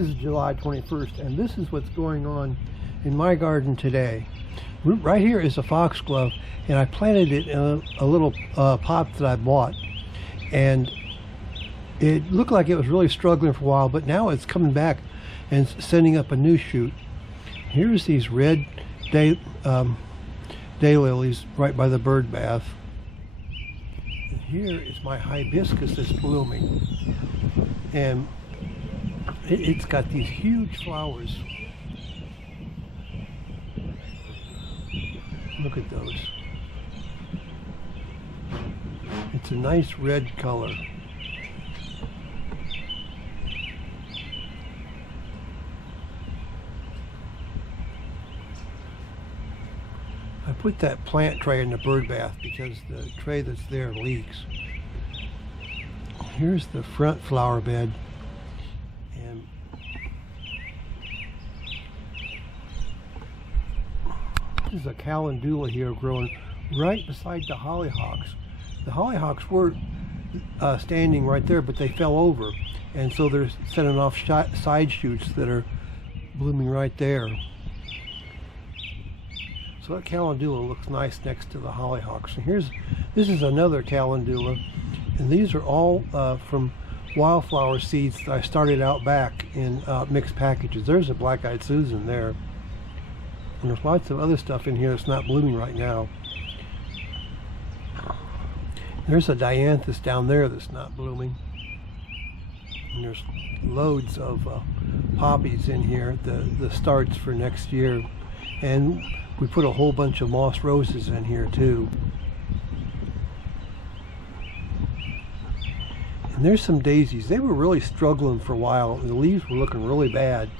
is July 21st, and this is what's going on in my garden today. Right here is a foxglove, and I planted it in a little pot that I bought, and it looked like it was really struggling for a while, but now it's coming back and sending up a new shoot. Here's these red daylilies right by the bird bath. And here is my hibiscus that's blooming, and it's got these huge flowers. Look at those. It's a nice red color. I put that plant tray in the bird bath because the tray that's there leaks. Here's the front flower bed. And this is a calendula here growing right beside the hollyhocks. The hollyhocks were standing right there, but they fell over, and so they're setting off side shoots that are blooming right there. So that calendula looks nice next to the hollyhocks. And this is another calendula, and these are all from wildflower seeds that I started out back in mixed packages. There's a black-eyed Susan there. And there's lots of other stuff in here that's not blooming right now. There's a dianthus down there that's not blooming. And there's loads of poppies in here, the starts for next year. And we put a whole bunch of moss roses in here too. And there's some daisies. They were really struggling for a while. The leaves were looking really bad.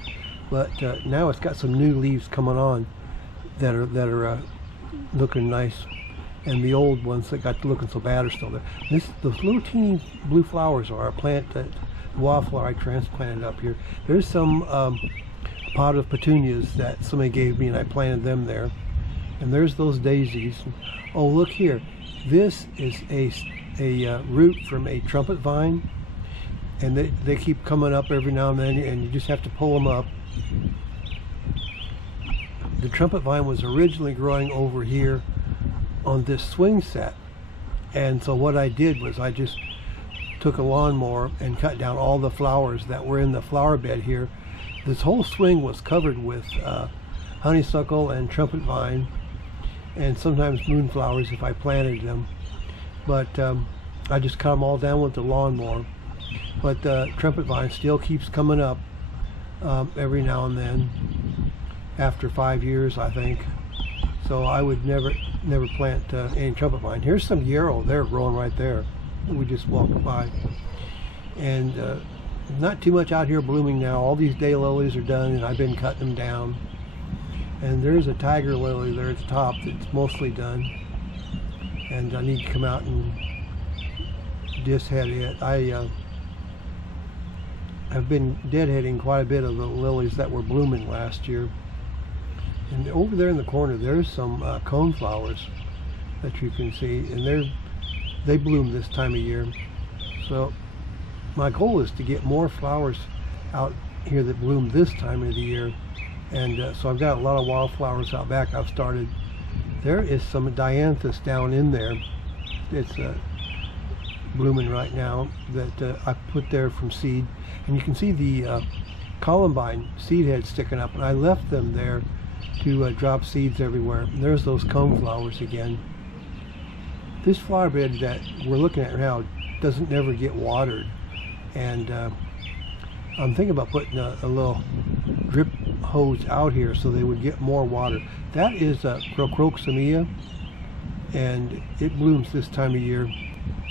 But now it's got some new leaves coming on that are looking nice, and the old ones that got looking so bad are still there. Those little teeny blue flowers are a plant that wildflower I transplanted up here. There's some pot of petunias that somebody gave me, and I planted them there. And there's those daisies. Oh, look here. This is a root from a trumpet vine, and they keep coming up every now and then, and you just have to pull them up. The trumpet vine was originally growing over here on this swing set, and so what I did was I just took a lawnmower and cut down all the flowers that were in the flower bed here. This whole swing was covered with honeysuckle and trumpet vine, and sometimes moonflowers if I planted them, but I just cut them all down with the lawnmower. But the trumpet vine still keeps coming up every now and then, after 5 years I think. So I would never plant any trumpet vine. Here's some yarrow there growing right there. We just walked by. And not too much out here blooming now. All these daylilies are done, and I've been cutting them down. And there's a tiger lily there at the top that's mostly done. And I need to come out and deadhead it. I've been deadheading quite a bit of the lilies that were blooming last year. And over there in the corner, there's some coneflowers that you can see, and they bloom this time of year. So my goal is to get more flowers out here that bloom this time of the year, and so I've got a lot of wildflowers out back I've started. There is some dianthus down in there. It's blooming right now that I put there from seed, and you can see the columbine seed heads sticking up, and I left them there to drop seeds everywhere. And there's those coneflowers again. This flower bed that we're looking at now doesn't never get watered, and I'm thinking about putting a little drip hose out here so they would get more water. That is a crocroxamia, and it blooms this time of year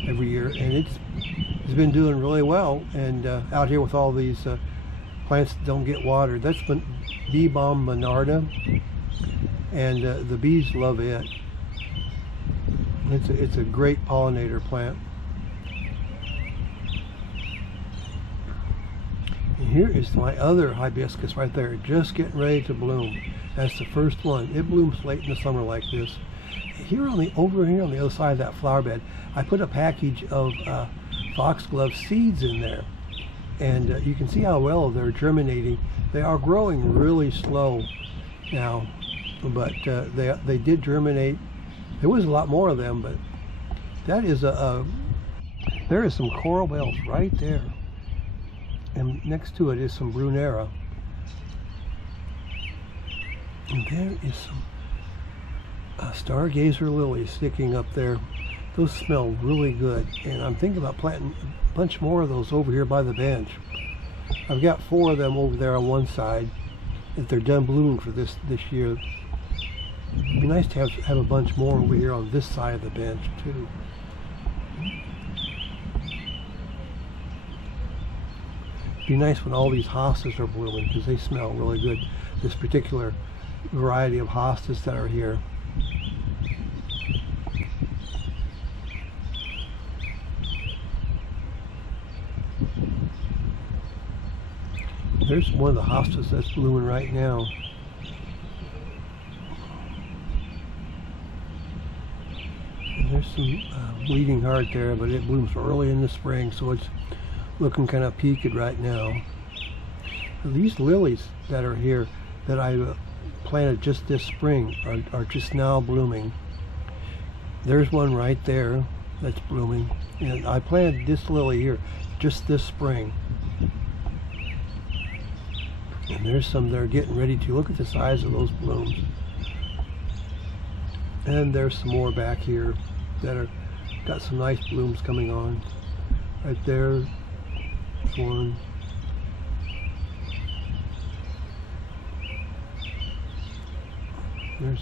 every year, and it's been doing really well. And out here with all these plants that don't get watered, that's bee balm monarda, and the bees love it. It's a great pollinator plant. And here is my other hibiscus right there, just getting ready to bloom. That's the first one. It blooms late in the summer like this. Over here on the other side of that flower bed, I put a package of foxglove seeds in there, And you can see how well they're germinating. They are growing really slow now, but they did germinate. There was a lot more of them, but that is there is some coral bells right there, and next to it is some brunera, and there is some stargazer lilies sticking up there. Those smell really good, and I'm thinking about planting a bunch more of those over here by the bench. I've got 4 of them over there on one side. If they're done blooming for this year, it'd be nice to have a bunch more over here on this side of the bench too. It'd be nice when all these hostas are blooming because they smell really good. This particular variety of hostas that are here. There's one of the hostas that's blooming right now. And there's some bleeding heart there, but it blooms early in the spring, so it's looking kind of peaked right now. These lilies that are here that I planted just this spring are just now blooming. There's one right there that's blooming, and I planted this lily here just this spring. And there's some that are getting ready to. Look at the size of those blooms. And there's some more back here that are got some nice blooms coming on. Right there, one. Look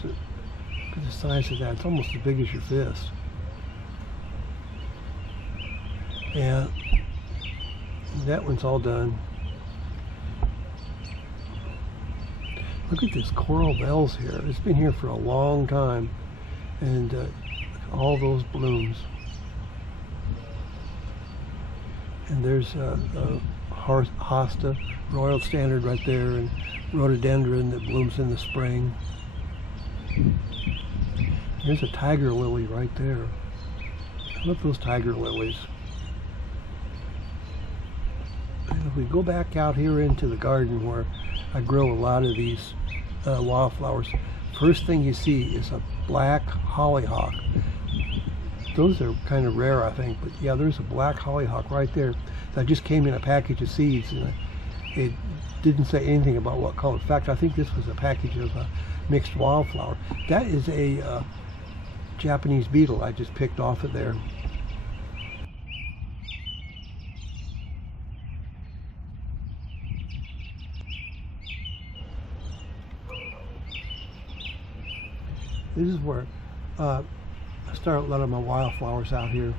at the size of that. It's almost as big as your fist. And that one's all done. Look at this coral bells here. It's been here for a long time, and all those blooms. And there's a hosta, royal standard right there, and rhododendron that blooms in the spring. There's a tiger lily right there. I love those tiger lilies. And if we go back out here into the garden where I grow a lot of these wildflowers, first thing you see is a black hollyhock. Those are kind of rare, I think, but yeah, there's a black hollyhock right there that just came in a package of seeds, and it didn't say anything about what color. In fact, I think this was a package of mixed wildflower. That is a Japanese beetle I just picked off of there. This is where I start letting my wildflowers out here.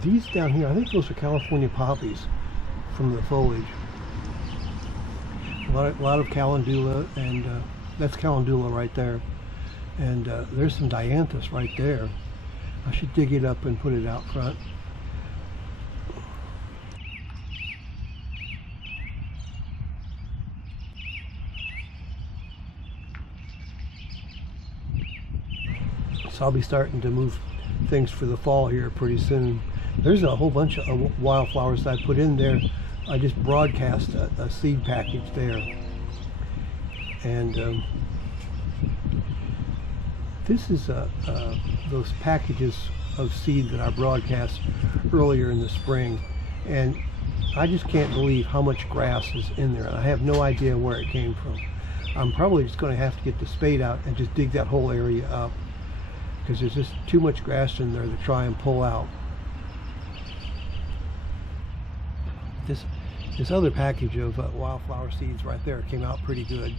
These down here, I think those are California poppies from the foliage. A lot of calendula, and that's calendula right there. And there's some dianthus right there. I should dig it up and put it out front. So I'll be starting to move things for the fall here pretty soon. There's a whole bunch of wildflowers that I put in there. I just broadcast a seed package there. And this is those packages of seed that I broadcast earlier in the spring. And I just can't believe how much grass is in there. I have no idea where it came from. I'm probably just going to have to get the spade out and just dig that whole area up, because there's just too much grass in there to try and pull out. This other package of wildflower seeds right there came out pretty good.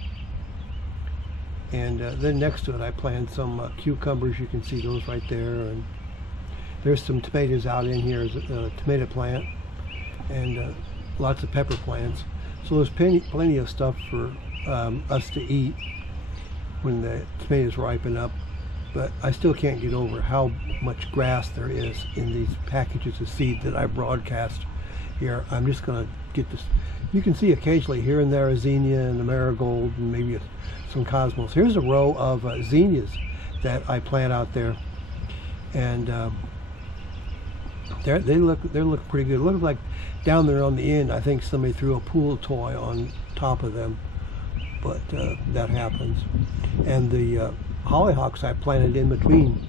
And then next to it I planted some cucumbers. You can see those right there. And there's some tomatoes out in here as a tomato plant, and lots of pepper plants. So there's plenty of stuff for us to eat when the tomatoes ripen up. But I still can't get over how much grass there is in these packages of seed that I broadcast here. I'm just going to get this. You can see occasionally here and there a zinnia and a marigold and maybe some cosmos. Here's a row of zinnias that I plant out there. And They look pretty good. It looks like down there on the end, I think somebody threw a pool toy on top of them, but that happens. And the hollyhocks I planted in between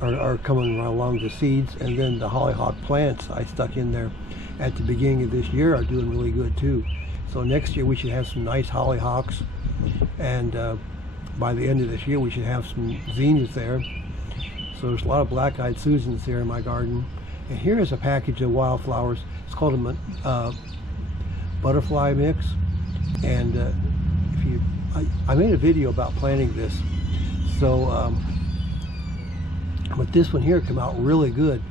are coming along the seeds, and then the hollyhock plants I stuck in there at the beginning of this year are doing really good too. So next year we should have some nice hollyhocks, and by the end of this year we should have some zinnias there. So there's a lot of black-eyed Susans here in my garden. And here is a package of wildflowers. It's called a butterfly mix. And I made a video about planting this. So, but this one here came out really good.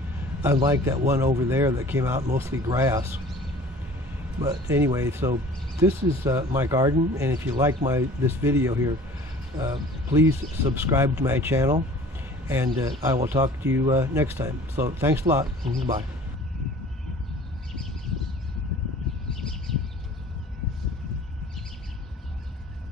Unlike that one over there that came out mostly grass. But anyway, so this is my garden. And if you like this video here, please subscribe to my channel. And I will talk to you next time. So thanks a lot. Bye.